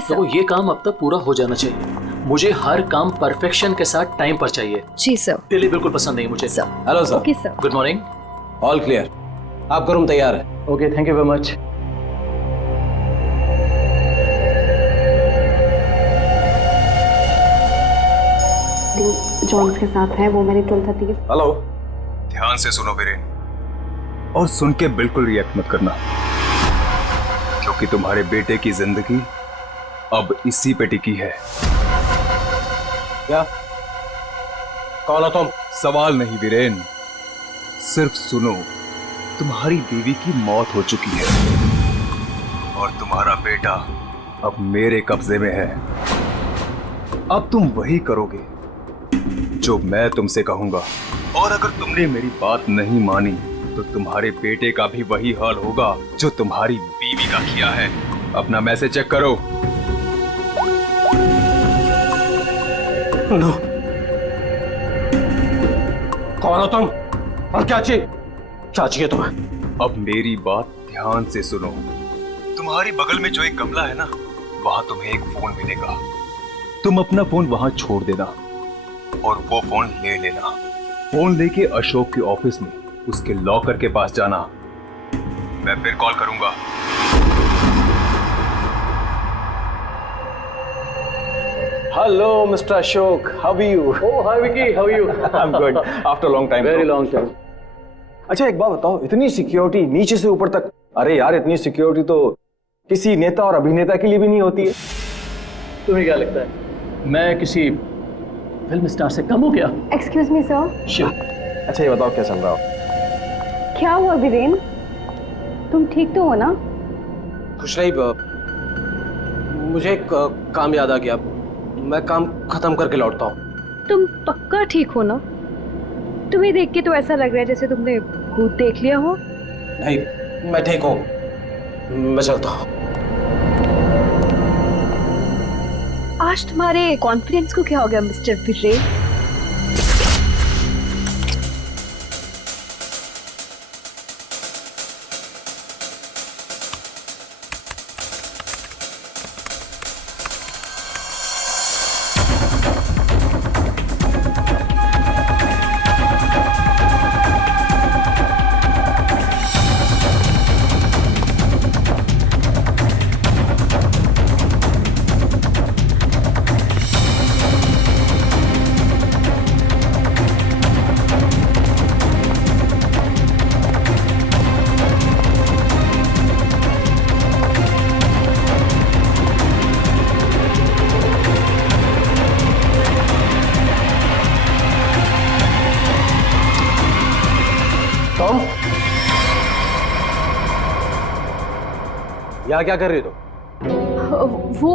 Sir. तो ये काम अब तक पूरा हो जाना चाहिए। मुझे हर काम परफेक्शन के साथ टाइम पर चाहिए। जी सर। डिले बिल्कुल पसंद नहीं मुझे। Sir. Hello sir. Okay sir. Good morning. All clear, आपका रूम तैयार है। Okay, thank you very much. Johns के साथ है, वो मेरी 12:30 के। हेलो। ध्यान से सुनो वीरेन, और सुन के बिल्कुल रिएक्ट मत करना, क्योंकि तुम्हारे बेटे की जिंदगी अब इसी पे टिकी है। क्या? कौन हो तुम? सवाल नहीं वीरेन, सिर्फ सुनो। तुम्हारी बीवी की मौत हो चुकी है और तुम्हारा बेटा अब मेरे कब्जे में है। अब तुम वही करोगे जो मैं तुमसे कहूंगा, और अगर तुमने मेरी बात नहीं मानी तो तुम्हारे बेटे का भी वही हाल होगा जो तुम्हारी बीवी का किया है। अपना मैसेज चेक करो। नो। कौन हो तुम और क्या चाहिए तुम्हें? अब मेरी बात ध्यान से सुनो। तुम्हारी बगल में जो एक गमला है ना, वहां तुम्हें एक फोन मिलेगा। तुम अपना फोन वहां छोड़ देना और वो फोन ले लेना। फोन लेके अशोक के ऑफिस में उसके लॉकर के पास जाना। मैं फिर कॉल करूंगा। Hello mister Ashok, how are you? Oh hi Vicky, how are you? I am good after long time. Very long time. अच्छा एक बात बताओ, इतनी सिक्योरिटी नीचे से ऊपर तक? अरे यार, इतनी सिक्योरिटी तो किसी नेता और अभिनेता के लिए भी नहीं होती है। तुम्हें क्या लगता है मैं किसी फिल्म स्टार से कम हूँ क्या? Excuse me sir. श्योर। अच्छा ये बताओ क्या चल रहा हो? क्या हुआ वीरेन, तुम ठीक तो हो ना? खुश रही। मुझे एक काम याद आ गया, मैं काम खत्म करके लौटता हूँ। तुम पक्का ठीक हो ना? तुम्हें देख के तो ऐसा लग रहा है जैसे तुमने भूत देख लिया हो। नहीं, मैं ठीक हूँ, मैं चलता हूँ। आज तुम्हारे कॉन्फिडेंस को क्या हो गया मिस्टर वीरेन? यहाँ क्या कर रही हो तुम? वो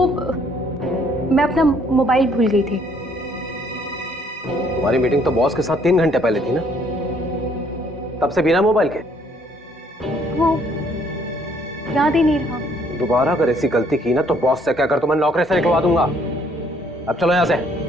मैं अपना मोबाइल भूल गई थी। तुम्हारी मीटिंग तो बॉस के साथ 3 घंटे पहले थी ना, तब से बिना मोबाइल के? वो याद ही नहीं रहा। दोबारा अगर ऐसी गलती की ना तो बॉस से कहकर तुम्हें नौकरी से निकलवा दूंगा। अब चलो यहाँ से।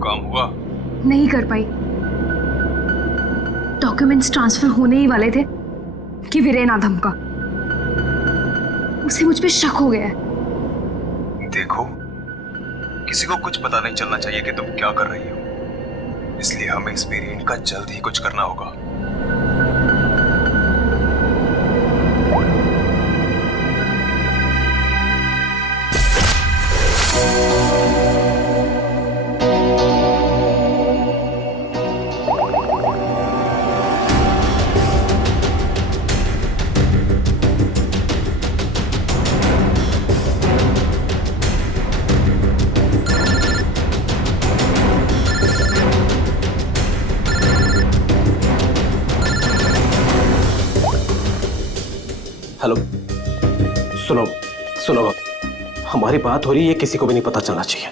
काम हुआ? नहीं कर पाई। डॉक्यूमेंट्स ट्रांसफर होने ही वाले थे कि वीरेन आधम का, उसे मुझ पे शक हो गया है। देखो, किसी को कुछ पता नहीं चलना चाहिए कि तुम क्या कर रही हो, इसलिए हमें इस वेरिएंट का जल्द ही कुछ करना होगा। हेलो, सुनो सुनो, हमारी बात हो रही है, किसी को भी नहीं पता चलना चाहिए।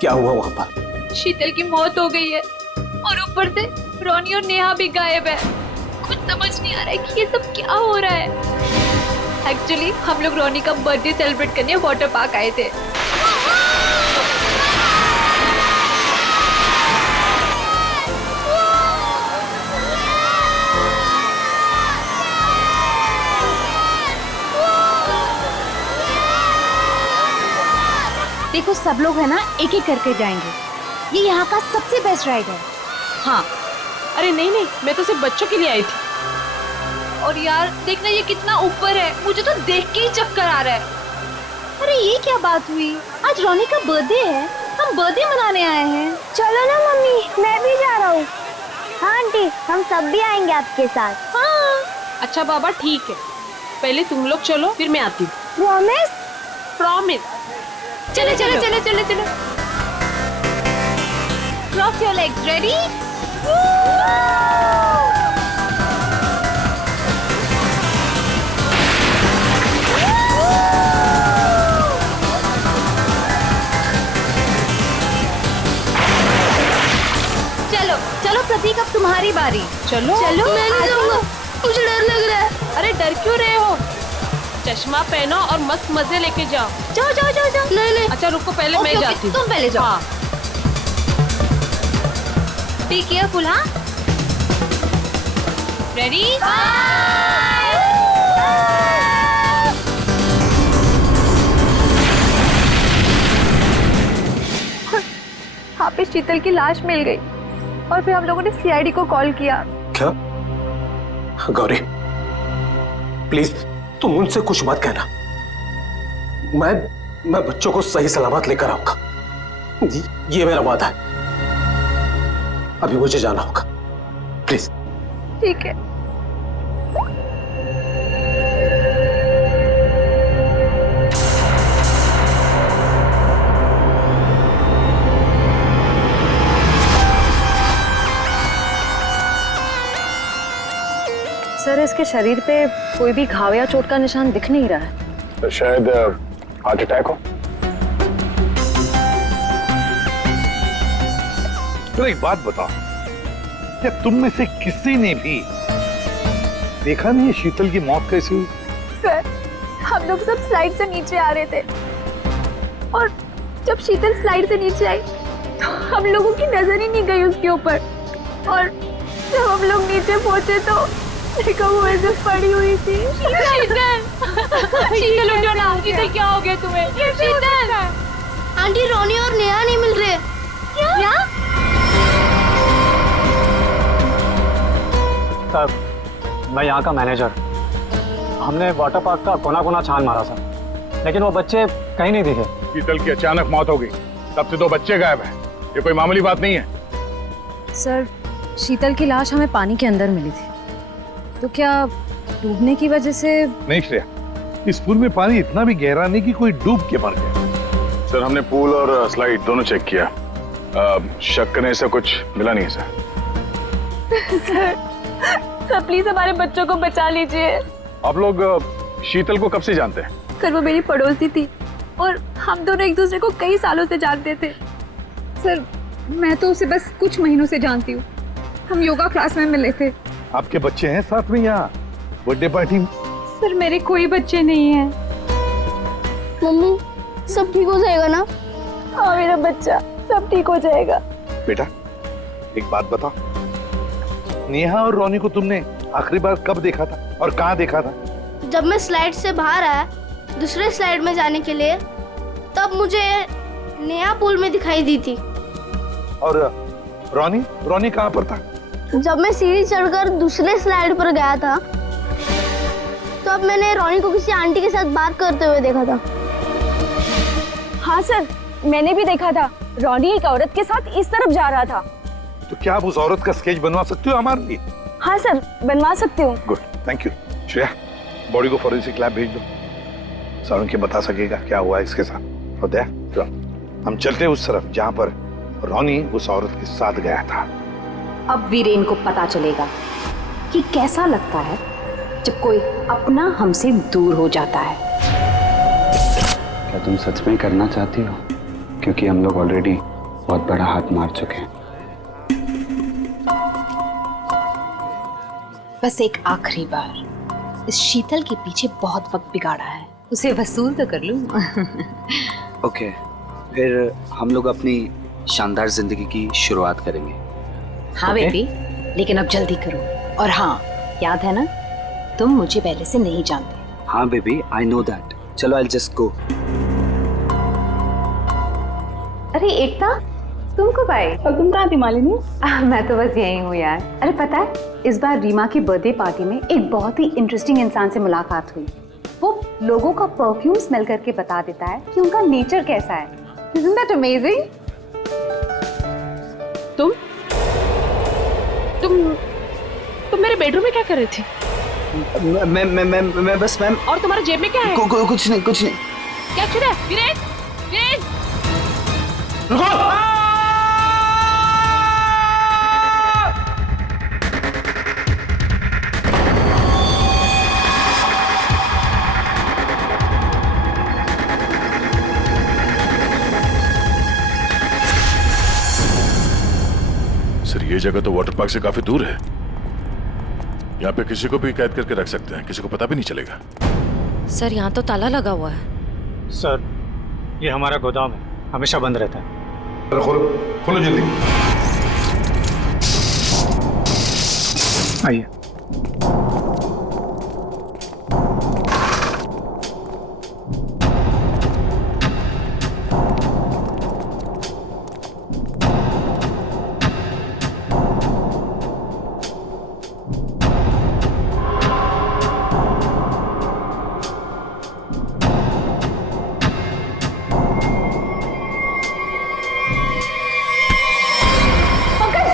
क्या हुआ वहां पर? शीतल की मौत हो गई है और ऊपर से रोनी और नेहा भी गायब है। कुछ समझ नहीं आ रहा है कि ये सब क्या हो रहा है। एक्चुअली हम लोग रोनी का बर्थडे सेलिब्रेट करने वाटर पार्क आए थे। देखो सब लोग है ना एक एक करके जाएंगे। ये यहाँ का सबसे बेस्ट राइड है। हाँ। अरे नहीं नहीं, मैं तो सिर्फ बच्चों के लिए आई थी। और यार देखना ये कितना ऊपर है, मुझे तो देख के ही चक्कर आ रहा है। अरे ये क्या बात हुई? आज रोनी का बर्थडे है, हम बर्थडे मनाने आए हैं। चलो ना मम्मी, मैं भी जा रहा हूँ। हाँ आंटी, हम सब भी आएंगे आपके साथ। हाँ। अच्छा बाबा ठीक है, पहले तुम लोग चलो फिर मैं आती हूँ। प्रॉमिस? प्रॉमिस। चलो चलो चलो चलो चलो। Cross your legs, ready? चलो चलो प्रतीक, अब तुम्हारी बारी। चलो चलो। मैं नहीं जाऊंगा, मुझे डर लग रहा है। अरे डर क्यों रहे हो? चश्मा पहनो और मस्त मजे लेके जाओ। जाओ जाओ जाओ जाओ। नहीं नहीं, अच्छा रुको, पहले मैं जाती हूँ। तुम पहले जाओ। हाँ। Be careful. हाँ, रेडी? यहाँ पे शीतल की लाश मिल गई और फिर हम लोगों ने सीआईडी को कॉल किया। क्या? गौरी प्लीज तुम उनसे कुछ मत कहना। मैं बच्चों को सही सलामत लेकर आऊंगा, ये मेरा वादा है। अभी मुझे जाना होगा, प्लीज। ठीक है। सर, इसके शरीर पे कोई भी घाव या चोट का निशान दिख नहीं रहा है। तो शायद हार्ट अटैक हो। तो एक बात बताओ, क्या तुम में से किसी ने भी देखा नहीं है शीतल की मौत कैसी हुई? सर, हम लोग सब स्लाइड से नीचे आ रहे थे और जब शीतल स्लाइड से नीचे आई तो हम लोगों की नजर ही नहीं गई उसके ऊपर, और जब हम लोग नीचे पहुंचे तो देखो वो ऐसे पड़ी हुई थी। शीतल, शीतल उठो ना। शीतल क्या हो गया तुम्हें? शीतल, आंटी रोनी और नेहा नहीं मिल रहे। क्या? सर, मैं यहाँ का मैनेजर। हमने वाटर पार्क का कोना कोना छान मारा सर, लेकिन वो बच्चे कहीं नहीं दिखे। शीतल की अचानक मौत हो गई, तब से 2 बच्चे गायब हैं। ये कोई मामूली बात नहीं है। सर, शीतल की लाश हमें पानी के अंदर मिली थी, तो क्या डूबने की वजह से? नहीं श्रेया, इस पूल में पानी इतना भी गहरा नहीं कि कोई डूब के मर गया। सर हमने पूल और स्लाइड दोनों चेक किया, शक करने से कुछ मिला नहीं है सर। सर प्लीज हमारे बच्चों को बचा लीजिए। आप लोग शीतल को कब से जानते हैं? सर वो मेरी पड़ोसी थी और हम दोनों एक दूसरे को कई सालों से जानते थे। सर मैं तो उसे बस कुछ महीनों से जानती हूँ, हम योगा क्लास में मिले थे। आपके बच्चे हैं साथ में यहाँ बर्थडे पार्टी में? सर मेरे कोई बच्चे नहीं हैं। मम्मी सब ठीक हो जाएगा ना? हाँ मेरा बच्चा, सब ठीक हो जाएगा। बेटा एक बात बताओ, नेहा और रोनी को तुमने आखिरी बार कब देखा था और कहाँ देखा था? जब मैं स्लाइड से बाहर आया दूसरे स्लाइड में जाने के लिए, तब मुझे नेहा पूल में दिखाई दी थी। और रोनी कहाँ पर था? जब मैं सीढ़ी चढ़कर दूसरे स्लाइड पर गया था, तब मैंने रोनी को किसी आंटी के साथ बात करते हुए देखा था। हाँ सर, मैंने भी देखा था, रोनी एक औरत के साथ इस तरफ जा रहा था। तो क्या आप उस औरत का स्केच बनवा सकते हो हमारे लिए? हाँ सर, बनवा सकती हूँ। Good, thank you. Shreya, body को फॉरेंसिक लैब भेज दो, सारुण के बता सकेगा क्या हुआ है इसके साथ। और दया, तो हम चलते उस तरफ जहाँ पर रोनी उस औरत के साथ गया था। अब वीरेन को पता चलेगा कि कैसा लगता है जब कोई अपना हमसे दूर हो जाता है। क्या तुम सच में करना चाहती हो? क्योंकि हम लोग ऑलरेडी बहुत बड़ा हाथ मार चुके हैं। बस एक आखिरी बार इस शीतल के पीछे बहुत वक्त बिगाड़ा है, उसे वसूल तो कर लूं। ओके, फिर हम लोग अपनी शानदार जिंदगी की शुरुआत करेंगे। हाँ बेबी, लेकिन अब जल्दी करो। और हाँ, याद है ना, तुम मुझे पहले से नहीं जानते। हाँ बेबी, आई नो दैट। चलो आई जस्ट गो। अरे एकता, तुम कब आई? और तुम कहाँ थी मालिनी? मैं तो बस यही हूँ यार। अरे पता है, इस बार रीमा की बर्थडे पार्टी में एक बहुत ही इंटरेस्टिंग इंसान से मुलाकात हुई। वो लोगों का परफ्यूम स्मेल करके बता देता है कि उनका नेचर कैसा है। Isn't that amazing? तुम मेरे बेडरूम में क्या कर रही थी? मैं बस मैम। और तुम्हारे जेब में क्या है? कुछ नहीं, कुछ नहीं। क्या छुड़ा है? वीरेन, वीरेन! सर, ये जगह तो वाटर पार्क से काफी दूर है। यहाँ पे किसी को भी कैद करके रख सकते हैं, किसी को पता भी नहीं चलेगा। सर यहाँ तो ताला लगा हुआ है। सर, ये हमारा गोदाम है, हमेशा बंद रहता है। खोलो, खोलो जल्दी। आइए।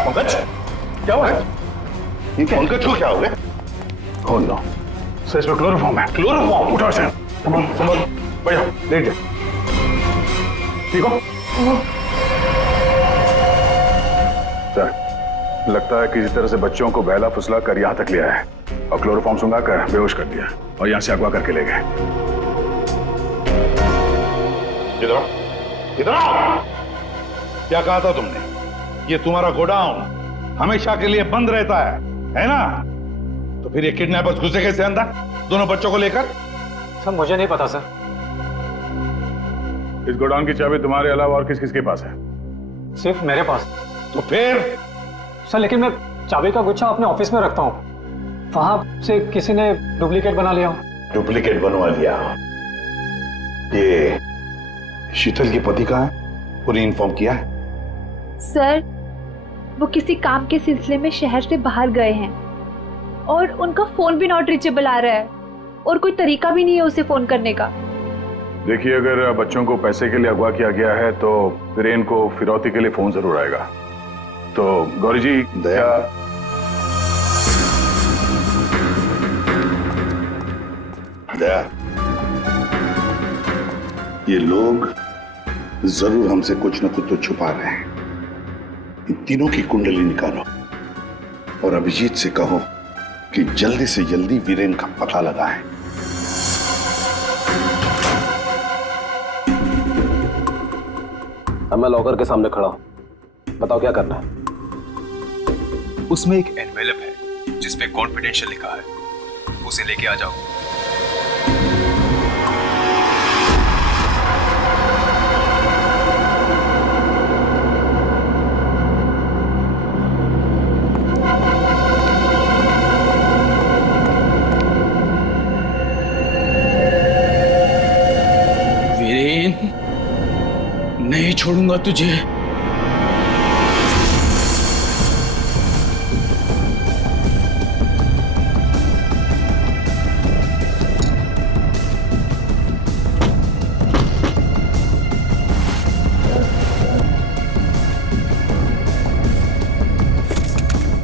पंकज, क्या हुआ है? ये क्या? पंकज को क्या हो गया? Oh no. सर, इसमें क्लोरोफॉर्म है। क्लोरोफॉर्म? उठाओ इसे। संभाल, बैठ जाओ, लेट जाओ। ठीक हो? सर, लगता है किसी तरह से बच्चों को बहला फुसला कर यहाँ तक लिया है और क्लोरोफॉर्म सुंघा कर बेहोश कर दिया और यहाँ से अगवा करके ले गए। इधर आओ, इधर आओ। क्या कहा था तुमने? ये तुम्हारा गोडाउन हमेशा के लिए बंद रहता है ना? तो फिर ये किडनैपर्स घुसे कैसे अंदर दोनों बच्चों को लेकर? सर, मुझे नहीं पता सर। इस गोडाउन की चाबी तुम्हारे अलावा और किस किस के पास है? सिर्फ मेरे पास। तो फिर? सर, लेकिन मैं चाबी का गुच्छा अपने ऑफिस में रखता हूँ, वहां से किसी ने डुप्लीकेट बना लिया। डुप्लीकेट बनवा लिया? ये शीतल के पति का है? उन्हें इन्फॉर्म किया है? सर, वो किसी काम के सिलसिले में शहर से बाहर गए हैं और उनका फोन भी नॉट रीचेबल आ रहा है और कोई तरीका भी नहीं है उसे फोन करने का। देखिए, अगर बच्चों को पैसे के लिए अगवा किया गया है तो वीरेन को फिरौती के लिए फोन जरूर आएगा। तो गौरी जी, दया, दया, ये लोग जरूर हमसे कुछ न कुछ तो छुपा रहे हैं। इन तीनों की कुंडली निकालो और अभिजीत से कहो कि जल्दी से जल्दी वीरेन का पता लगाएं। अब मैं लॉकर के सामने खड़ा हूं, बताओ क्या करना है? उसमें एक एनवेलप है जिसपे कॉन्फिडेंशियल लिखा है, उसे लेके आ जाओ। नहीं छोड़ूंगा तुझे।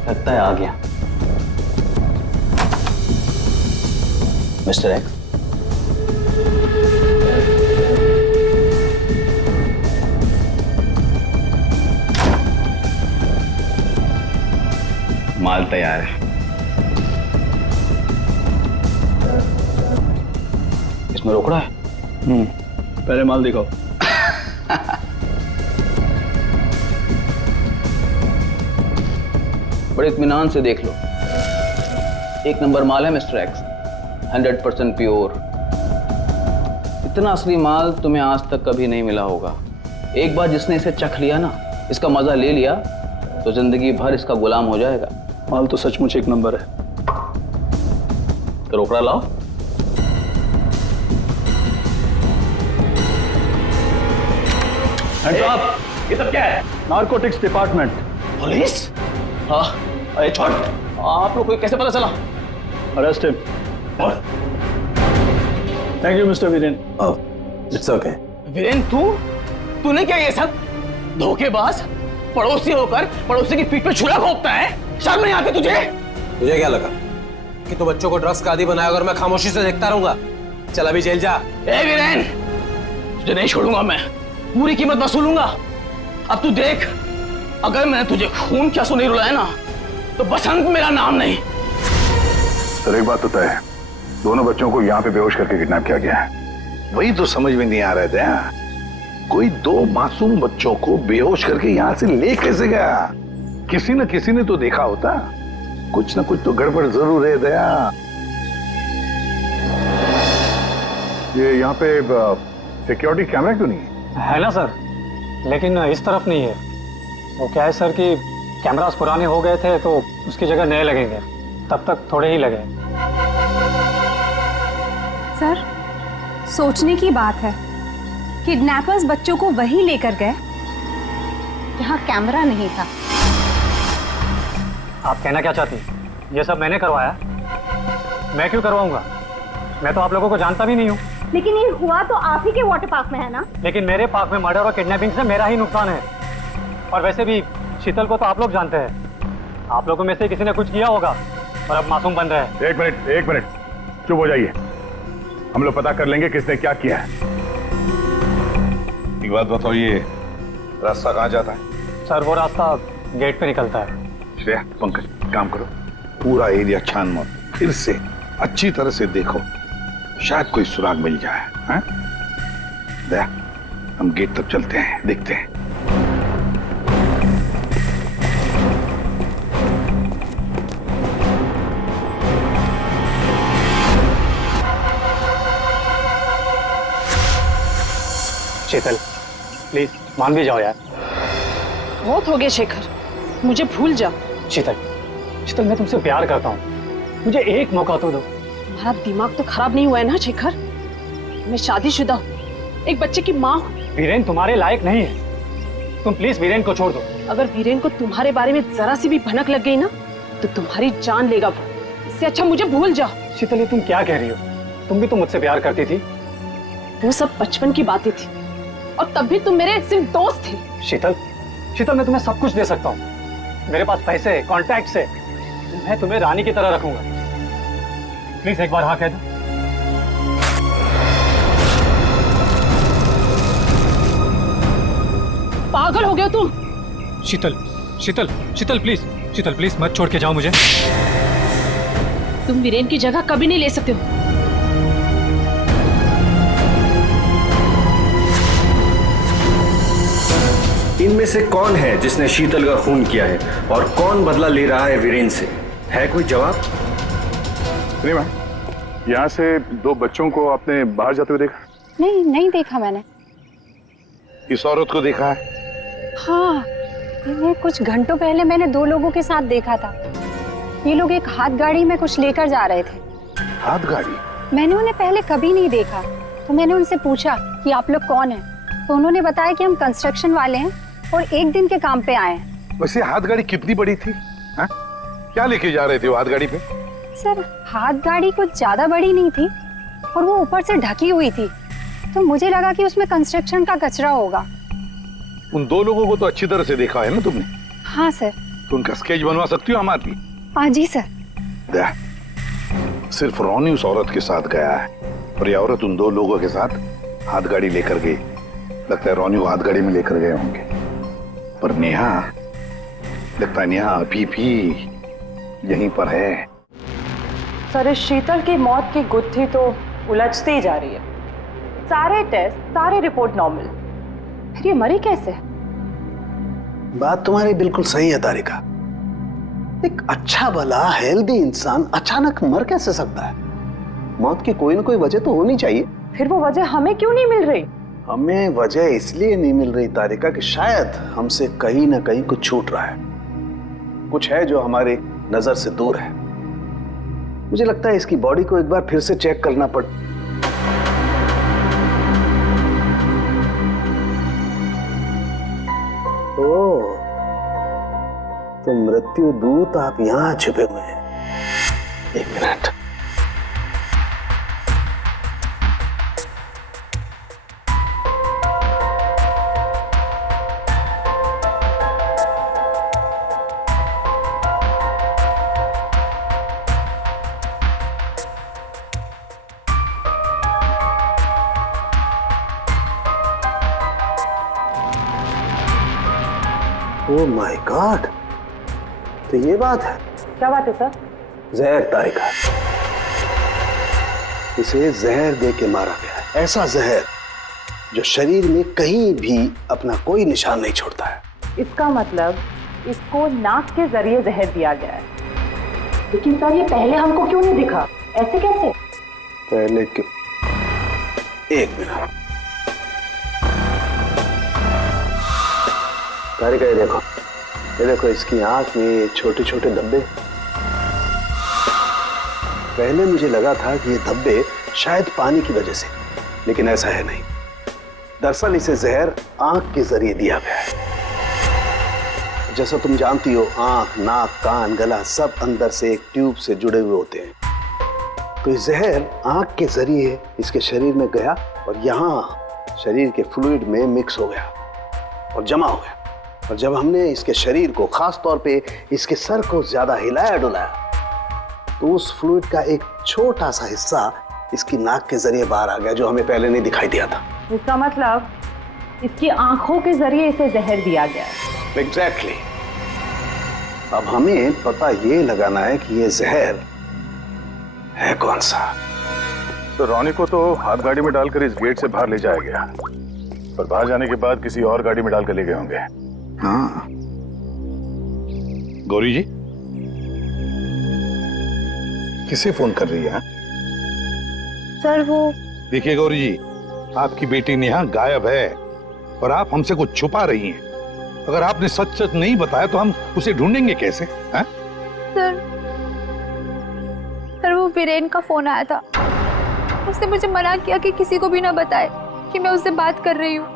लगता है आ गया मिस्टर एक्स। माल तैयार है। इसमें रोकड़ा है? पहले माल दिखाओ। बड़े इत्मीनान से देख लो, एक नंबर माल है मिस्टर एक्स। 100% प्योर। इतना असली माल तुम्हें आज तक कभी नहीं मिला होगा। एक बार जिसने इसे चख लिया ना, इसका मजा ले लिया, तो जिंदगी भर इसका गुलाम हो जाएगा। माल तो सचमुच एक नंबर है। तो रोकड़ा लाओ। ये सब क्या है? Narcotics department. पुलिस? हाँ, अरे छोड़। आप लोग को कैसे पता चला? Arrest him. Thank you mister Viren. It's okay. Viren, तूने क्या ये सब? धोखेबाज, पड़ोसी होकर पड़ोसी की पीठ पे छुरा घोंपता है। शर्म नहीं आती तुझे? तुझे क्या लगा कि तू बच्चों को ड्रग्स का आदी बनाया और मैं खामोशी से देखता रहूंगा? चल अभी जेल जा। ए वीरेन, तुझे नहीं छोड़ूंगा मैं। पूरी कीमत वसूलूंगा। अब तू देख, अगर मैंने तुझे खून क्या सुनी रुलाया ना, तो बसंत मेरा नाम नहीं। सर एक बात तो तय है, दोनों बच्चों को यहाँ पे बेहोश करके किडनैप किया गया है। वही तो समझ में नहीं आ रहे थे। कोई दो मासूम बच्चों को बेहोश करके यहाँ से ले कैसे गया? किसी न किसी ने तो देखा होता। कुछ न कुछ तो गड़बड़ जरूर है दया। ये यहाँ पे सिक्योरिटी कैमरा क्यों नहीं है ना सर, लेकिन इस तरफ नहीं है। वो क्या है सर कि कैमरास पुराने हो गए थे तो उसकी जगह नए लगेंगे, तब तक थोड़े ही लगे। सर, सोचने की बात है, किडनैपर्स बच्चों को वहीं लेकर गए जहां कैमरा नहीं था। आप कहना क्या चाहती? ये सब मैंने करवाया? मैं क्यों करवाऊंगा? मैं तो आप लोगों को जानता भी नहीं हूँ। लेकिन ये हुआ तो आप ही के वाटर पार्क में है ना? लेकिन मेरे पार्क में मर्डर और किडनैपिंग से मेरा ही नुकसान है। और वैसे भी शीतल को तो आप लोग जानते हैं। आप लोगों में से किसी ने कुछ किया होगा और अब मासूम बन रहे हैं। एक मिनट चुप हो जाइए। हम लोग पता कर लेंगे किसने क्या किया है। एक बात बताओ, ये रास्ता कहाँ जाता है? सर वो रास्ता गेट पे निकलता है। श्रेया, पंकज, काम करो, पूरा एरिया छान मत, फिर से अच्छी तरह से देखो, शायद कोई सुराग मिल जाए। हैं? दया, हम गेट तक चलते हैं, देखते हैं। शीतल, प्लीज मान भी जाओ यार। बहुत हो गया शेखर, मुझे भूल जा। शीतल, मैं तुमसे प्यार करता हूँ, मुझे एक मौका तो दो। तुम्हारा दिमाग तो खराब नहीं हुआ है ना शेखर? मैं शादीशुदा हूँ, एक बच्चे की माँ हूँ। वीरेन तुम्हारे लायक नहीं है, तुम प्लीज वीरेन को छोड़ दो। अगर वीरेन को तुम्हारे बारे में जरा सी भी भनक लग गई ना, तो तुम्हारी जान लेगा वो। इससे अच्छा मुझे भूल जाओ। शीतल, ये तुम क्या कह रही हो? तुम भी तो मुझसे प्यार करती थी। वो सब बचपन की बातें थी, और तब भी तुम मेरे सिर्फ दोस्त थे। शीतल, मैं तुम्हें सब कुछ दे सकता हूँ। मेरे पास पैसे, कॉन्टैक्ट है, मैं तुम्हें रानी की तरह रखूंगा। प्लीज एक बार हाँ कह दो। पागल हो गए तुम? शीतल प्लीज मत छोड़ के जाओ मुझे। तुम वीरेन की जगह कभी नहीं ले सकते हो। इनमें से कौन है जिसने शीतल का खून किया है और कौन बदला ले रहा है वीरेन से? है कोई जवाब? रीमा, यहाँ से दो बच्चों को आपने बाहर जाते हुए देखा? नहीं देखा मैंने। इस औरत को देखा है? हाँ, इन्हें कुछ घंटों पहले मैंने दो लोगों के साथ देखा था। ये लोग एक हाथ गाड़ी में कुछ लेकर जा रहे थे। हाथ गाड़ी? मैंने उन्हें पहले कभी नहीं देखा, तो मैंने उनसे पूछा कि आप लोग कौन हैं, तो उन्होंने बताया कि हम कंस्ट्रक्शन वाले हैं और एक दिन के काम पे आए हैं। वैसे हाथ गाड़ी कितनी बड़ी थी? हा? क्या लेके जा रहे थे वो हाथ गाड़ी पे? सर, हाथ गाड़ी कुछ ज्यादा बड़ी नहीं थी और वो ऊपर से ढकी हुई थी, तो मुझे लगा कि उसमें कंस्ट्रक्शन का कचरा होगा। उन दो लोगों को तो अच्छी तरह से देखा है ना तुमने? हाँ सर। तो उनका स्केच बनवा सकती हो हमारे लिए? हाँ जी सर। दया, सिर्फ रोनी उस औरत के साथ गया है और ये औरत उन दो लोगों के साथ हाथ गाड़ी लेकर गई। लगता है रोनी को हाथ गाड़ी में लेकर गए होंगे, पर नेहा, लगता है नेहा अभी भी यहीं पर है। सर, इस शीतल की मौत की गुत्थी तो उलझती ही जा रही है। सारे टेस्ट, सारी रिपोर्ट नॉर्मल, फिर ये मरी कैसे? बात तुम्हारी बिल्कुल सही है तारिका। एक अच्छा भला हेल्दी इंसान अचानक मर कैसे सकता है? मौत की कोई ना कोई वजह तो होनी चाहिए। फिर वो वजह हमें क्यों नहीं मिल रही? हमें वजह इसलिए नहीं मिल रही तारिका कि शायद हमसे कहीं ना कहीं कुछ छूट रहा है, कुछ है जो हमारी नजर से दूर है। मुझे लगता है इसकी बॉडी को एक बार फिर से चेक करना पड़। ओह, तो मृत्यु दूत आप यहां छुपे हुए हैं। एक मिनट। ओह माय गॉड, तो ये बात है। क्या बात है सर? जहर तारिका, इसे जहर दे के मारा गया है। ऐसा जहर जो शरीर में कहीं भी अपना कोई निशान नहीं छोड़ता है। इसका मतलब इसको नाक के जरिए जहर दिया गया है। लेकिन सर, ये पहले हमको क्यों नहीं दिखा? ऐसे कैसे? पहले क्यों? एक मिनट तारिका, ये देखो इसकी आंख में छोटे छोटे धब्बे। पहले मुझे लगा था कि ये धब्बे शायद पानी की वजह से, लेकिन ऐसा है नहीं। दरअसल इसे जहर आंख के जरिए दिया गया है। जैसा तुम जानती हो, आंख, नाक, कान, गला सब अंदर से एक ट्यूब से जुड़े हुए होते हैं। तो ये जहर आंख के जरिए इसके शरीर में गया और यहाँ शरीर के फ्लूइड में मिक्स हो गया और जमा हो गया। और जब हमने इसके शरीर को, खास तौर पे इसके सर को ज्यादा हिलाया डुलाया, तो उस फ्लूइड का एक छोटा सा हिस्सा इसकी नाक के जरिए बाहर आ गया, जो हमें पहले नहीं दिखाई दिया था। इसका मतलब इसकी आंखों के जरिए इसे जहर दिया गया है। एग्जैक्टली। अब हमें पता ये लगाना है कि ये जहर है कौन सा। तो रॉनी को तो हाथ गाड़ी में डालकर इस गेट से बाहर ले जाया गया, पर बाहर जाने के बाद किसी और गाड़ी में डालकर ले गए होंगे। हाँ। गौरी जी, किसे फोन कर रही है? सर वो देखिए गौरी जी, आपकी बेटी नेहा गायब है और आप हमसे कुछ छुपा रही हैं। अगर आपने सच सच नहीं बताया तो हम उसे ढूंढेंगे कैसे? हैं? सर वो वीरेन का फोन आया था। उसने मुझे मना किया कि किसी को भी ना बताए कि मैं उससे बात कर रही हूँ,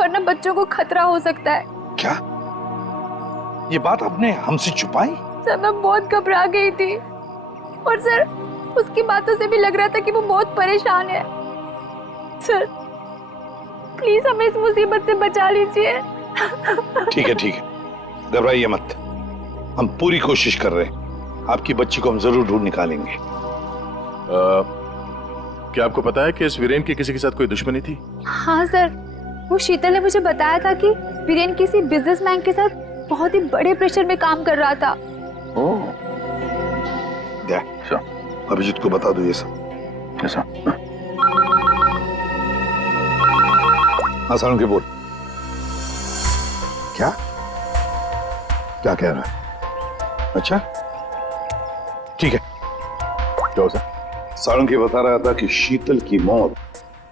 वरना बच्चों को खतरा हो सकता है। क्या ये बात आपने हमसे छुपाई? सर मैं बहुत घबरा गई थी और सर उसकी बातों से भी लग रहा था कि वो बहुत परेशान है। सर प्लीज हमें इस मुसीबत से बचा लीजिए। ठीक है, घबराइए मत, हम पूरी कोशिश कर रहे हैं। आपकी बच्ची को हम जरूर ढूंढ निकालेंगे। क्या आपको पता है कि इस वीरेन की किसी के साथ कोई दुश्मनी थी? हाँ सर, वो शीतल ने मुझे बताया था कि वीरेन किसी बिजनेसमैन के साथ बहुत ही बड़े प्रेशर में काम कर रहा था। अभिजीत को बता दो ये सब। ऐसा? हाँ सालुंके बोल। क्या क्या कह रहा है? अच्छा ठीक है। क्या सर? सालुंके बता रहा था कि शीतल की मौत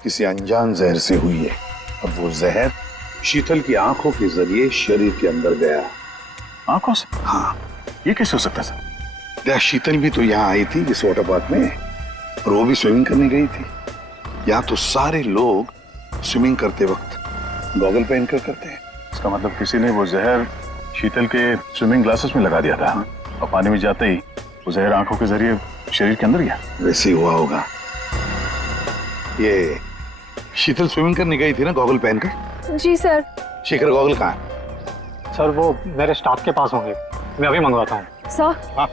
किसी अनजान जहर से हुई है और वो जहर शीतल की आंखों के जरिए शरीर के अंदर गया। आंखों से? हाँ। ये कैसे हो सकता है सर? शीतल भी तो यहाँ आई थी इस वाटर पार्क में, और वो भी स्विमिंग करने गई थी। यहाँ तो सारे लोग स्विमिंग करते वक्त गॉगल पहन कर करते हैं। इसका मतलब किसी ने वो जहर शीतल के स्विमिंग ग्लासेस में लगा दिया था और पानी में जाते ही वो जहर आंखों के जरिए शरीर के अंदर गया। वैसे ही हुआ होगा। ये शीतल स्विमिंग करने गई थी ना गॉगल पहनकर? जी सर। शेखर गॉगल कहाँ है? सर वो मेरे स्टाफ के पास होंगे, मैं अभी मंगवाता हूँ। सर हाँ?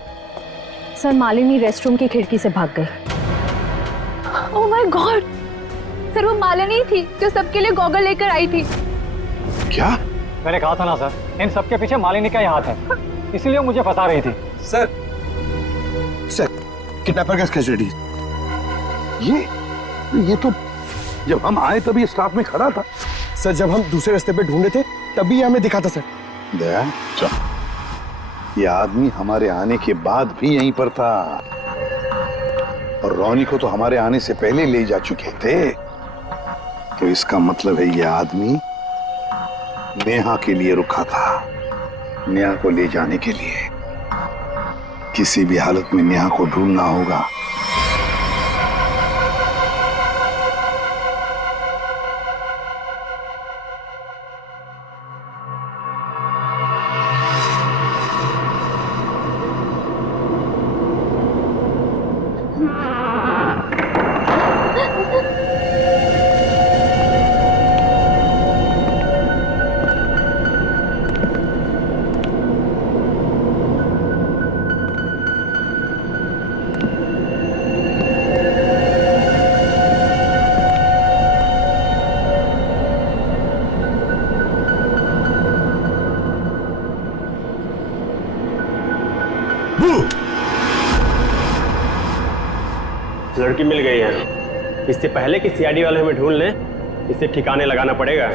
सर मालिनी रेस्टरूम की खिड़की से भाग गई। ओह माय गॉड, सर वो मालिनी थी जो सबके लिए गॉगल लेकर आई थी। क्या? मैंने कहा था ना सर, इन सबके पीछे मालिनी का ही हाथ है, इसीलिए मुझे फंसा रही थी। सर किडनैपर का स्केच रेडी। ये तो जब हम आए तभी स्टाफ में खड़ा था। सर जब हम दूसरे रास्ते पे ढूंढे थे तभी ये हमें दिखा था सर। दया, ये आदमी हमारे आने के बाद भी यहीं पर था। और रोनी को तो हमारे आने से पहले ले जा चुके थे। तो इसका मतलब है ये आदमी नेहा के लिए रुका था, नेहा को ले जाने के लिए। किसी भी हालत में नेहा को ढूंढना होगा। लड़की मिल गई है। इससे पहले कि सीआईडी वाले हमें ढूंढ लें, इसे ठिकाने लगाना पड़ेगा।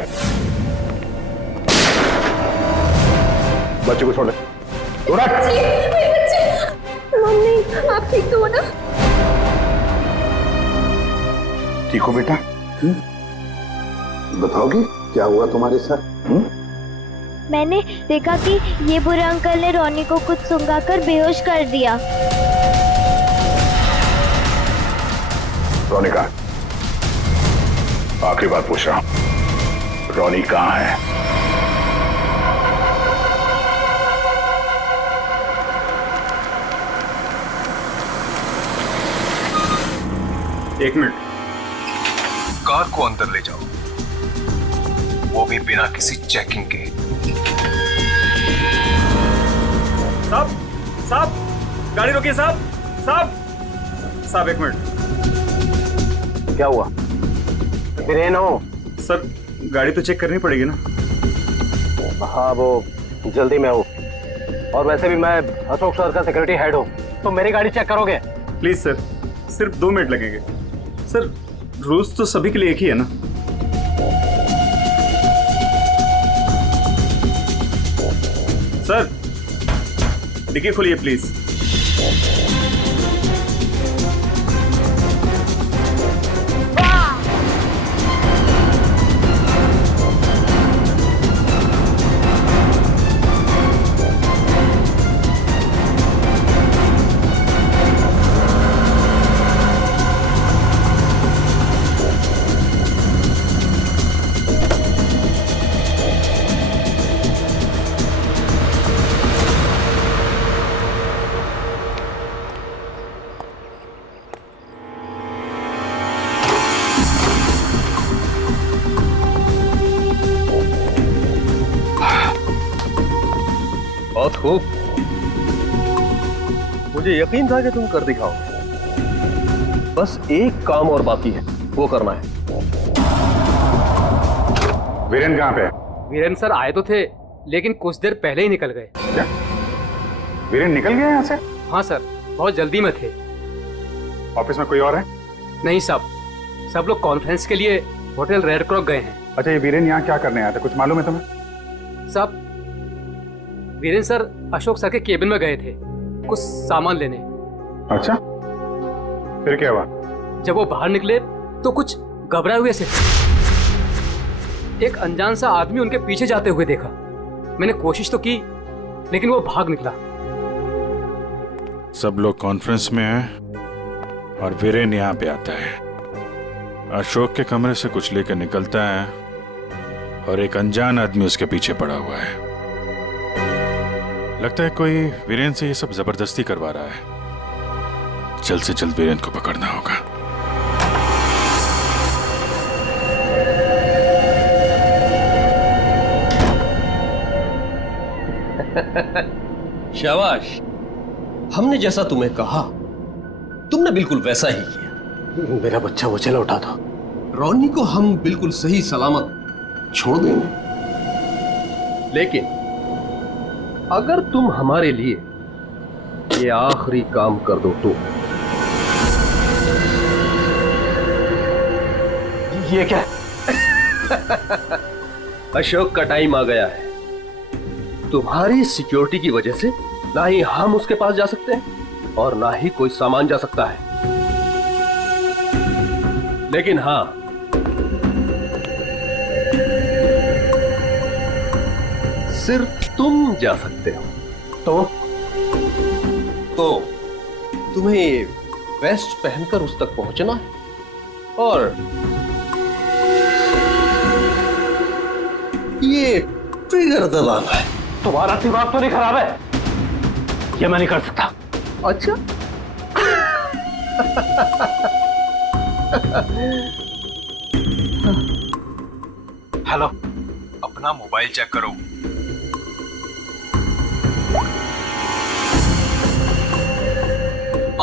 बच्चे को छोड़े। मम्मी आप ठीक तो हो ना? ठीक हो बेटा? बताओगे क्या हुआ तुम्हारे साथ? मैंने देखा कि ये बुरे अंकल ने रोनी को कुछ सुंघाकर बेहोश कर दिया। रोनी कहाँ? आखिरी बात पूछ रहा हूं, रोनी कहाँ है? एक मिनट, कार को अंदर ले जाओ, वो भी बिना किसी चेकिंग के। साहब, साहब, गाड़ी रोकिए साहब, साहब, साहब एक मिनट। क्या हुआ? वीरेन हो? सर गाड़ी तो चेक करनी पड़ेगी ना। हाँ वो जल्दी में हूँ, और वैसे भी मैं अशोक सर का सिक्योरिटी हेड हूँ, तो मेरी गाड़ी चेक करोगे? प्लीज सर, सिर्फ 2 मिनट लगेंगे। सर रूल्स तो सभी के लिए एक ही है ना। सर डिक्की खोलिए प्लीज। बहुत खूब, मुझे यकीन था कि तुम कर दिखाओगे। बस एक काम और बाकी है, वो करना है। वीरेन कहाँ पे है? वीरेन सर आए तो थे, लेकिन कुछ देर पहले ही निकल गए। क्या? वीरेन निकल गया यहाँ से? हाँ सर, बहुत जल्दी में थे। ऑफिस में कोई और है? नहीं साहब, सब लोग कॉन्फ्रेंस के लिए होटल रेड क्रॉक गए हैं। अच्छा, ये वीरेन यहाँ क्या करने आया था, कुछ मालूम है तुम्हें? साहब वीरेन सर अशोक सर के केबिन में गए थे कुछ सामान लेने। अच्छा, फिर क्या हुआ? जब वो बाहर निकले तो कुछ घबराए हुए से एक अनजान सा आदमी उनके पीछे जाते हुए देखा। मैंने कोशिश तो की, लेकिन वो भाग निकला। सब लोग कॉन्फ्रेंस में हैं और वीरेन यहाँ पे आता है। अशोक के कमरे से कुछ लेकर निकलता है और एक अनजान आदमी उसके पीछे पड़ा हुआ है। लगता है कोई वीरेन से ये सब जबरदस्ती करवा रहा है। जल्द से जल्द वीरेन को पकड़ना होगा। शाबाश, हमने जैसा तुम्हें कहा तुमने बिल्कुल वैसा ही किया। मेरा बच्चा वो चला उठा था। रोनी को हम बिल्कुल सही सलामत छोड़ देंगे, लेकिन अगर तुम हमारे लिए ये आखिरी काम कर दो तो। ये क्या? अशोक का टाइम आ गया है। तुम्हारी सिक्योरिटी की वजह से ना ही हम उसके पास जा सकते हैं और ना ही कोई सामान जा सकता है। लेकिन हां, सिर्फ तुम जा सकते हो। तो तुम्हें वेस्ट पहनकर उस तक पहुंचना है और ये ट्रिगर दबाना है। तुम्हारा दिमाग तो नहीं खराब है? ये मैं नहीं कर सकता। अच्छा हेलो, अपना मोबाइल चेक करो।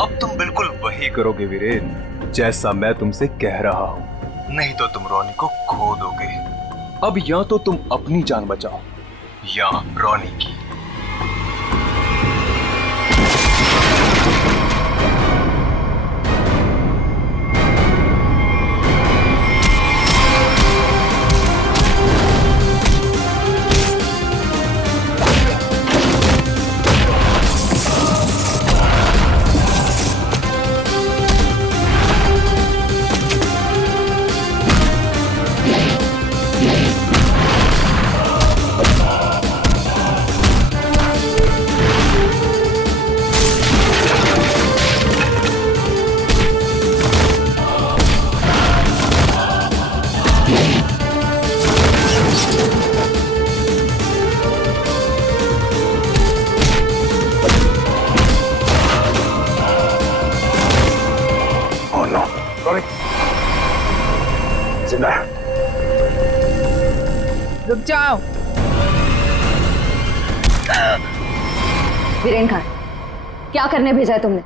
अब तुम बिल्कुल वही करोगे वीरेन, जैसा मैं तुमसे कह रहा हूं, नहीं तो तुम रोनी को खो दोगे। अब या तो तुम अपनी जान बचाओ या रोनी की। रुक जाओ। वीरेन खान, क्या करने भेजा है तुमने?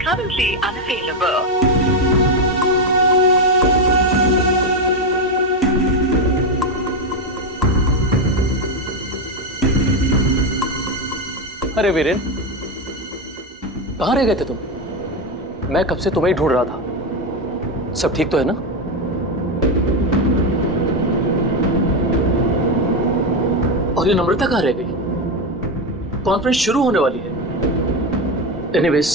currently unavailable. अरे वीरेन, कहाँ रह गए थे तुम? मैं कब से तुम्हें ही ढूंढ रहा था। सब ठीक तो है ना? और ये नम्रता कहाँ रह गई? कॉन्फ्रेंस शुरू होने वाली है। एनीवेज,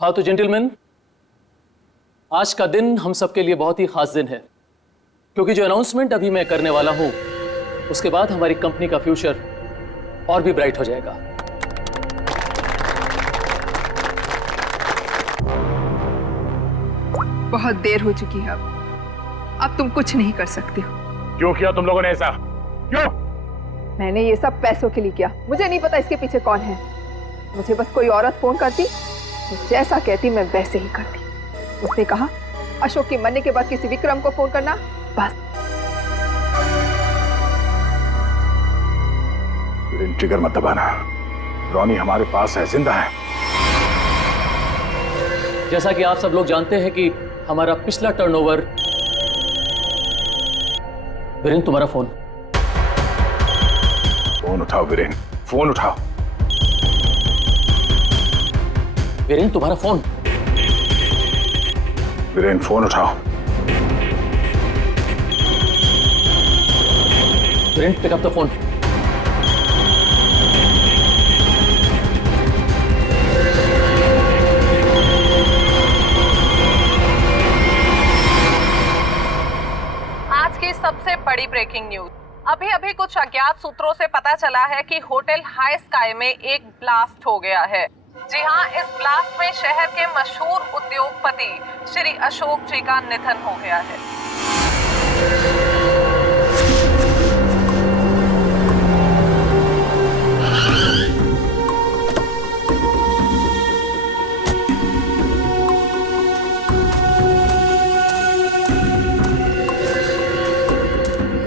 हाँ तो जेंटलमैन, आज का दिन हम सबके लिए बहुत ही खास दिन है, क्योंकि जो अनाउंसमेंट अभी मैं करने वाला हूं उसके बाद हमारी कंपनी का फ्यूचर और भी ब्राइट हो जाएगा। बहुत देर हो चुकी है, अब तुम कुछ नहीं कर सकते हो। क्यों किया तुम लोगों ने ऐसा? क्यों? मैंने ये सब पैसों के लिए किया। मुझे नहीं पता इसके पीछे कौन है। मुझे बस कोई औरत फोन करती, जैसा कहती मैं वैसे ही करती। उसने कहा अशोक के मरने के बाद किसी विक्रम को फोन करना, बस। ट्रिगर मत दबाना, रोनी हमारे पास है, जिंदा है। जैसा कि आप सब लोग जानते हैं कि हमारा पिछला टर्नओवर। वीरेन, तुम्हारा फोन। फोन उठाओ वीरेन, फोन उठाओ। वीरेन, तुम्हारा फोन। वीरेन, फोन उठाओ। Viren, pick up the phone. आज की सबसे बड़ी ब्रेकिंग न्यूज। अभी अभी कुछ अज्ञात सूत्रों से पता चला है कि होटल हाई स्काई में एक ब्लास्ट हो गया है। जी हां, इस ब्लास्ट में शहर के मशहूर उद्योगपति श्री अशोक जी का निधन हो गया है।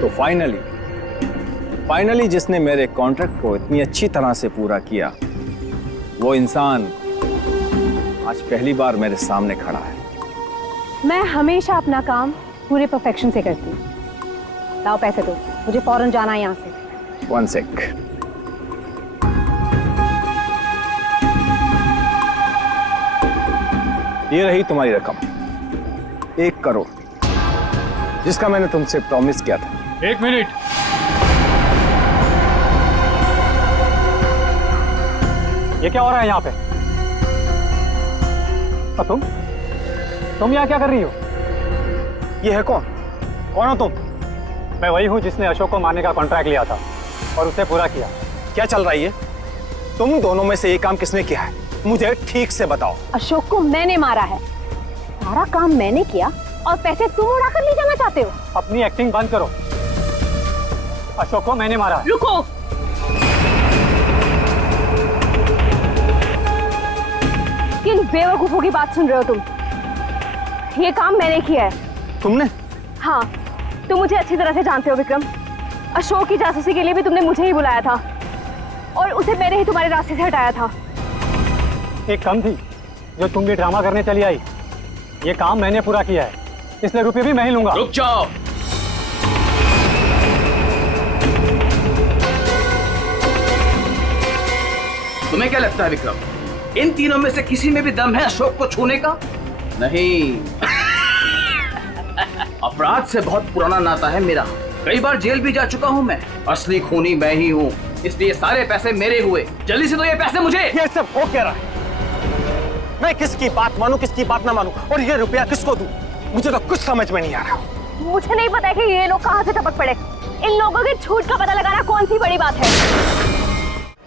तो फाइनली जिसने मेरे कॉन्ट्रैक्ट को इतनी अच्छी तरह से पूरा किया, वो इंसान आज पहली बार मेरे सामने खड़ा है। मैं हमेशा अपना काम पूरे परफेक्शन से करती हूँ। लाओ पैसे दो, मुझे फौरन जाना है यहाँ से। 1 सेक। ये रही तुम्हारी रकम, 1 करोड़, जिसका मैंने तुमसे प्रॉमिस किया था। 1 मिनट। ये क्या हो रहा है यहाँ पे? और तुम यहाँ क्या कर रही हो? ये है कौन? कौन हो तुम? मैं वही हूँ जिसने अशोक को मारने का कॉन्ट्रैक्ट लिया था और उसे पूरा किया। क्या चल रहा है ये? तुम दोनों में से ये काम किसने किया है? मुझे ठीक से बताओ। अशोक को मैंने मारा है, सारा काम मैंने किया और पैसे तुम उड़ाकर ले जाना चाहते हो? अपनी एक्टिंग बंद करो। अशोक को मैंने मारा है। रुको, किन बेवकूफों की बात सुन रहे हो तुम? ये काम मैंने किया है। तुमने? हाँ, तुम मुझे अच्छी तरह से जानते हो विक्रम। अशोक की जासूसी के लिए भी तुमने मुझे ही बुलाया था और उसे मैंने ही तुम्हारे रास्ते से हटाया था। एक कम थी जो तुम भी ड्रामा करने चली आई। ये काम मैंने पूरा किया है, इसलिए रुपये भी मैं ही लूंगा। रुक जाओ। तुम्हें क्या लगता है विक्रम, इन तीनों में से किसी में भी दम है अशोक को छूने का? नहीं। अपराध से बहुत पुराना नाता है मेरा, कई बार जेल भी जा चुका हूं मैं। असली खूनी मैं ही हूं, इसलिए सारे पैसे मेरे हुए। जल्दी से दो ये पैसे मुझे। ये सब हो क्या रहा है? मैं किसकी बात मानूं, किसकी बात ना मानूं, और ये रुपया किसको दूं? मुझे तो कुछ समझ में नहीं आ रहा। मुझे नहीं पता कि ये लोग कहाँ से टपक पड़े। इन लोगों की झूठ का पता लगाना कौन सी बड़ी बात है?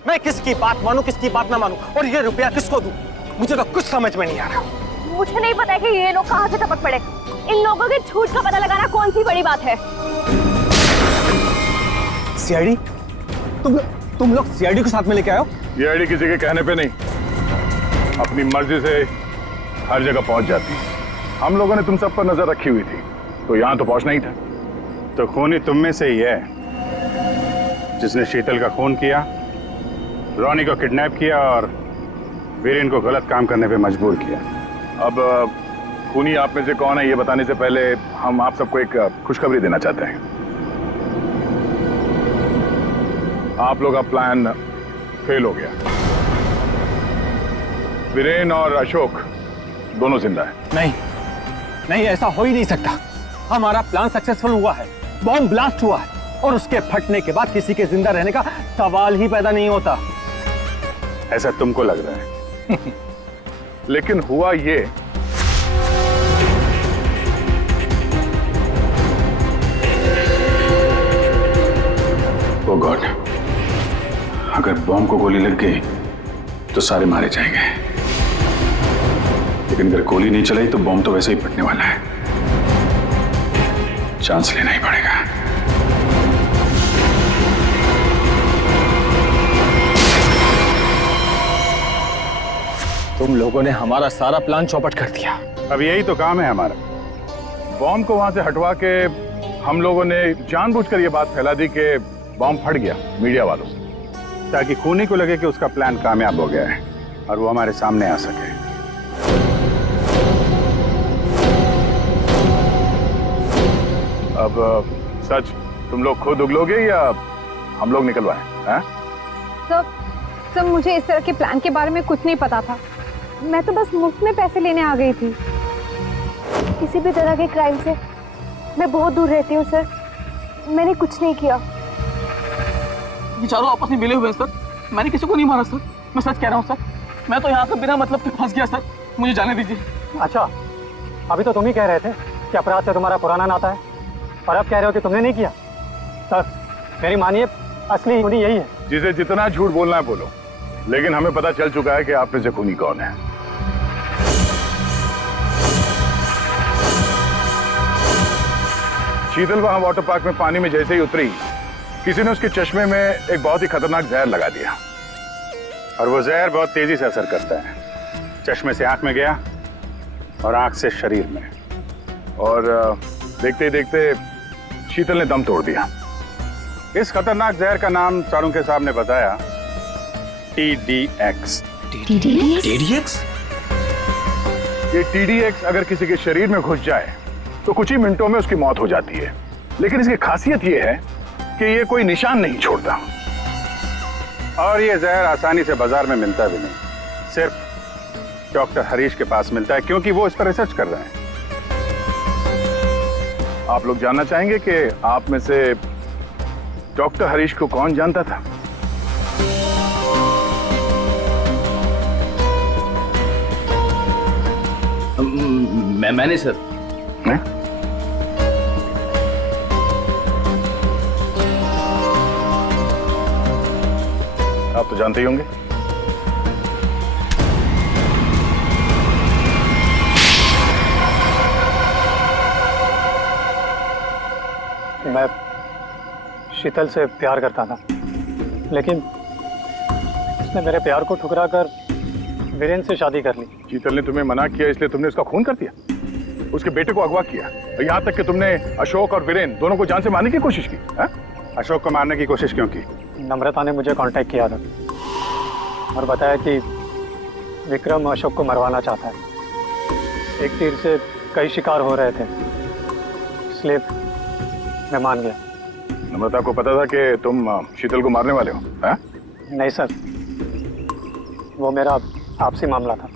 मैं किसकी बात मानूं, किसकी बात ना मानूं, और ये रुपया किसको दूं? मुझे तो कुछ समझ में नहीं आ रहा। मुझे नहीं पता कि ये लोग कहाँ से टपक पड़े। इन लोगों के झूठ का पता लगाना कौन सी बड़ी बात है? सीआईडी? तुम लोग सीआईडी को साथ में लेके आए हो? सीआईडी किसी के कहने पे नहीं, अपनी मर्जी से हर जगह पहुंच जाती है। हम लोगों ने तुम सब पर नजर रखी हुई थी, तो यहाँ तो पहुंचना ही था। तो खूनी तुम में से ही है जिसने शीतल का खून किया, रोनी को किडनैप किया और वीरेन को गलत काम करने पे मजबूर किया। अब खूनी आप में से कौन है ये बताने से पहले हम आप सबको एक खुशखबरी देना चाहते हैं। आप लोग का प्लान फेल हो गया। वीरेन और अशोक दोनों जिंदा है। नहीं, ऐसा हो ही नहीं सकता। हमारा प्लान सक्सेसफुल हुआ है, बॉम्ब ब्लास्ट हुआ है और उसके फटने के बाद किसी के जिंदा रहने का सवाल ही पैदा नहीं होता। ऐसा तुमको लग रहा है लेकिन हुआ ये, ओ गॉड, अगर बॉम्ब को गोली लग गई तो सारे मारे जाएंगे, लेकिन अगर गोली नहीं चलाई तो बॉम्ब तो वैसे ही फटने वाला है। चांस लेना ही पड़ेगा। तुम लोगों ने हमारा सारा प्लान चौपट कर दिया। अब यही तो काम है हमारा। बॉम्ब को वहां से हटवा के हम लोगों ने जानबूझकर ये बात फैला दी कि बॉम्ब फट गया मीडिया वालों से, ताकि खूनी को लगे कि उसका प्लान कामयाब हो गया है और वो हमारे सामने आ सके। अब सच तुम लोग खुद उगलोगे या हम लोग निकलवाएं? हैं? सर, मुझे इस तरह के प्लान के बारे में कुछ नहीं पता था। मैं तो बस मुफ्त में पैसे लेने आ गई थी। किसी भी तरह के क्राइम से मैं बहुत दूर रहती हूँ सर। मैंने कुछ नहीं किया। ये चारों आपस में मिले हुए हैं सर। मैंने किसी को नहीं मारा सर, मैं सच कह रहा हूँ सर। मैं तो यहाँ पे बिना मतलब के फंस गया सर, मुझे जाने दीजिए। अच्छा, अभी तो तुम ही कह रहे थे कि अपराध से तुम्हारा पुराना नाता है, और अब कह रहे हो कि तुमने नहीं किया। सर मेरी मानिए, असली खूनी यही है। जिसे जितना झूठ बोलना है बोलो, लेकिन हमें पता चल चुका है कि आप में से खूनी कौन है। शीतल वहां वाटर पार्क में पानी में जैसे ही उतरी, किसी ने उसके चश्मे में एक बहुत ही खतरनाक जहर लगा दिया, और वो जहर बहुत तेजी से असर करता है। चश्मे से आंख में गया और आंख से शरीर में, और देखते ही देखते शीतल ने दम तोड़ दिया। इस खतरनाक जहर का नाम चाणक्य साहब ने बताया TDX। TDX? ये TDX अगर किसी के शरीर में घुस जाए तो कुछ ही मिनटों में उसकी मौत हो जाती है, लेकिन इसकी खासियत ये है कि ये कोई निशान नहीं छोड़ता। और ये जहर आसानी से बाजार में मिलता भी नहीं, सिर्फ डॉक्टर हरीश के पास मिलता है, क्योंकि वो इस पर रिसर्च कर रहे हैं। आप लोग जानना चाहेंगे कि आप में से डॉक्टर हरीश को कौन जानता था? मैंने सर। आप तो जानते ही होंगे। मैं शीतल से प्यार करता था, लेकिन उसने मेरे प्यार को ठुकरा कर वीरेन से शादी कर ली। शीतल ने तुम्हें मना किया इसलिए तुमने उसका खून कर दिया, उसके बेटे को अगवा किया, और यहाँ तक कि तुमने अशोक और वीरेन दोनों को जान से मारने की कोशिश की। हा? अशोक को मारने की कोशिश क्यों की? नम्रता ने मुझे कांटेक्ट किया था और बताया कि विक्रम अशोक को मरवाना चाहता है। एक तीर से कई शिकार हो रहे थे, इसलिए मैं मान गया। नम्रता को पता था कि तुम शीतल को मारने वाले हो? हा? नहीं सर, वो मेरा आपसी मामला था।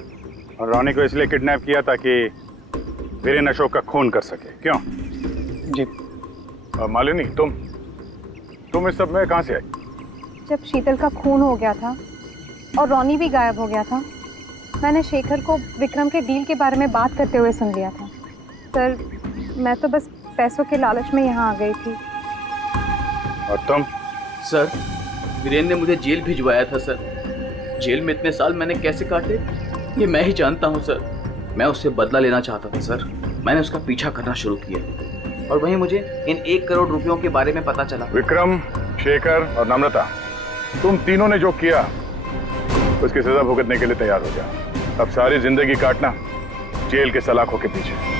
और रोनी को इसलिए किडनैप किया ताकि वीरेन अशोक का खून कर सके, क्यों? जी। और मालिनी, तुम इस सब में कहाँ से आई? जब शीतल का खून हो गया था और रोनी भी गायब हो गया था, मैंने शेखर को विक्रम के डील के बारे में बात करते हुए सुन लिया था। सर, मैं तो बस पैसों के लालच में यहाँ आ गई थी। और तुम? सर, वीरेन ने मुझे जेल भिजवाया था सर। जेल में इतने साल मैंने कैसे काटे ये मैं ही जानता हूँ सर। मैं उससे बदला लेना चाहता था सर। मैंने उसका पीछा करना शुरू किया और वहीं मुझे इन 1 करोड़ रुपयों के बारे में पता चला। विक्रम, शेखर और नम्रता, तुम तीनों ने जो किया उसकी सजा भुगतने के लिए तैयार हो जाओ। अब सारी जिंदगी काटना जेल के सलाखों के पीछे।